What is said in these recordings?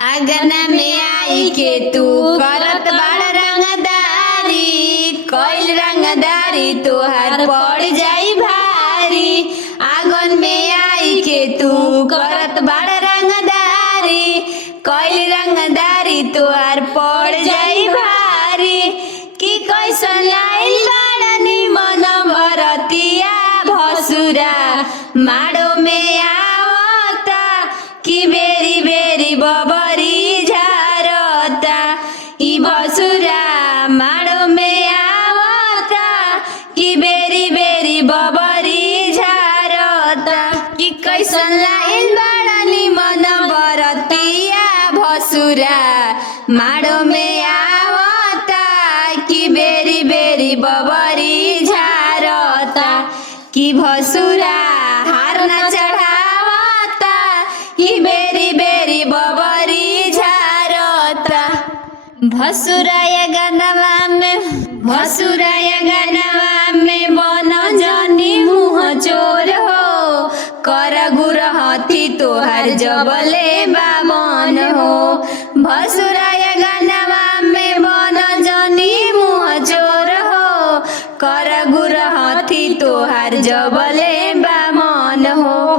आंगन में आई के तू करत बाड़ रंगदारी, कइल रंगदारी तोहार पड़ जाई भारी। आंगन में आई के तू करत बाड़ रंगदारी, कइल रंगदारी तोहार पड़ जाई भारी। कि कैसन लाइल बाड़ निमन भरतिया भसुरा माड़ो में आवता, कि बेरी बेरी बबरी झारता। ई भसुरा माड़ो में आवता, कि बेरी बेरी बबरी झारता। कि कैसन लाइल बाड़ निमन भरतिया भसुरा माड़ो में आवता, कि बेरी बेरी बबरी झारता। कि भसुरा हार न चढ़ावता, कि बेरी बेरी बबरी झारता। भसुरा या गनवा में बन जनी मुँह चोर हो, कर गुरहती तोहार जबले बामन हो। भसुरा या गनवा में बन जनी मुँह चोर हो, कर गुरहती तोहार जबले बामन हो।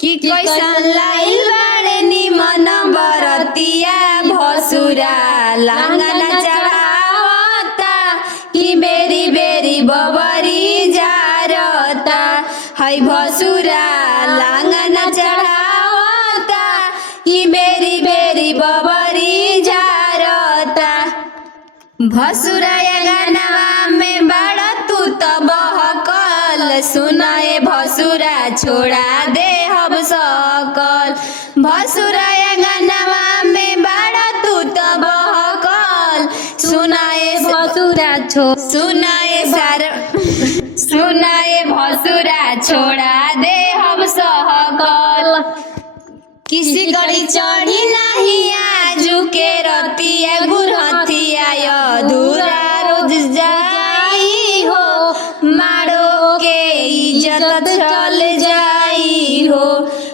कि कैसन लाइल बाड़े निमन बरतिया भसुरा लांगन चढ़ावता, कि बेरी बेरी बबरी झारता। है भसुरा लांगन चढ़ावता, कि बेरी बेरी बबरी झारता। भसुरा या गनवा में बड़ तू तो बहकल, सुनाए भसुरा छोड़ा दे हब सकल। भसुरा या गनवा में बड़ तू तो बहकल, सुनाए भसुरा सुनाए भसुरा छोड़ा दे हब सहकल। किसी गड़ी चढ़ी नहीं आजू के रतिया गुरहतिया अधूरा रोज जाई हो, माड़ो के इज्जत चल जाई हो।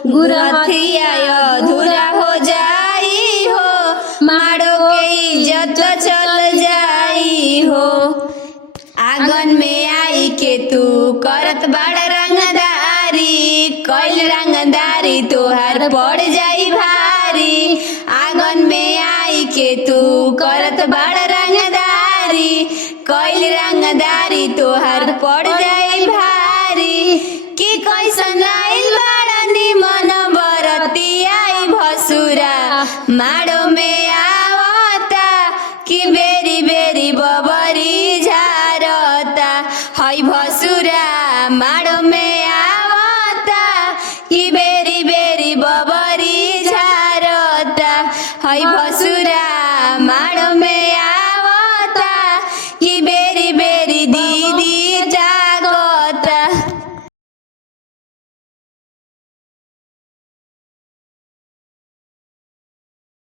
गुरहतिया अधूरा हो जाई हो, माड़ो के इज्जत चल जाई हो। आंगन में आई के तू करत बाड़ रंगदारी, कइल रंगदारी तोहार पड़ जाई भारी। आंगन में आई के तू करत बाड़ रंगदारी, कइल रंगदारी तोहार पड़ जाई भारी। कि कैसन लाइल बाड़ निमन बरतिया भसुरा माड़ो में आवता, कि बेरी बेरी बबरी झारता। है भसुरा माड़ो में आवता, कि बेरी बेरी बबरी झारता। है भसुरा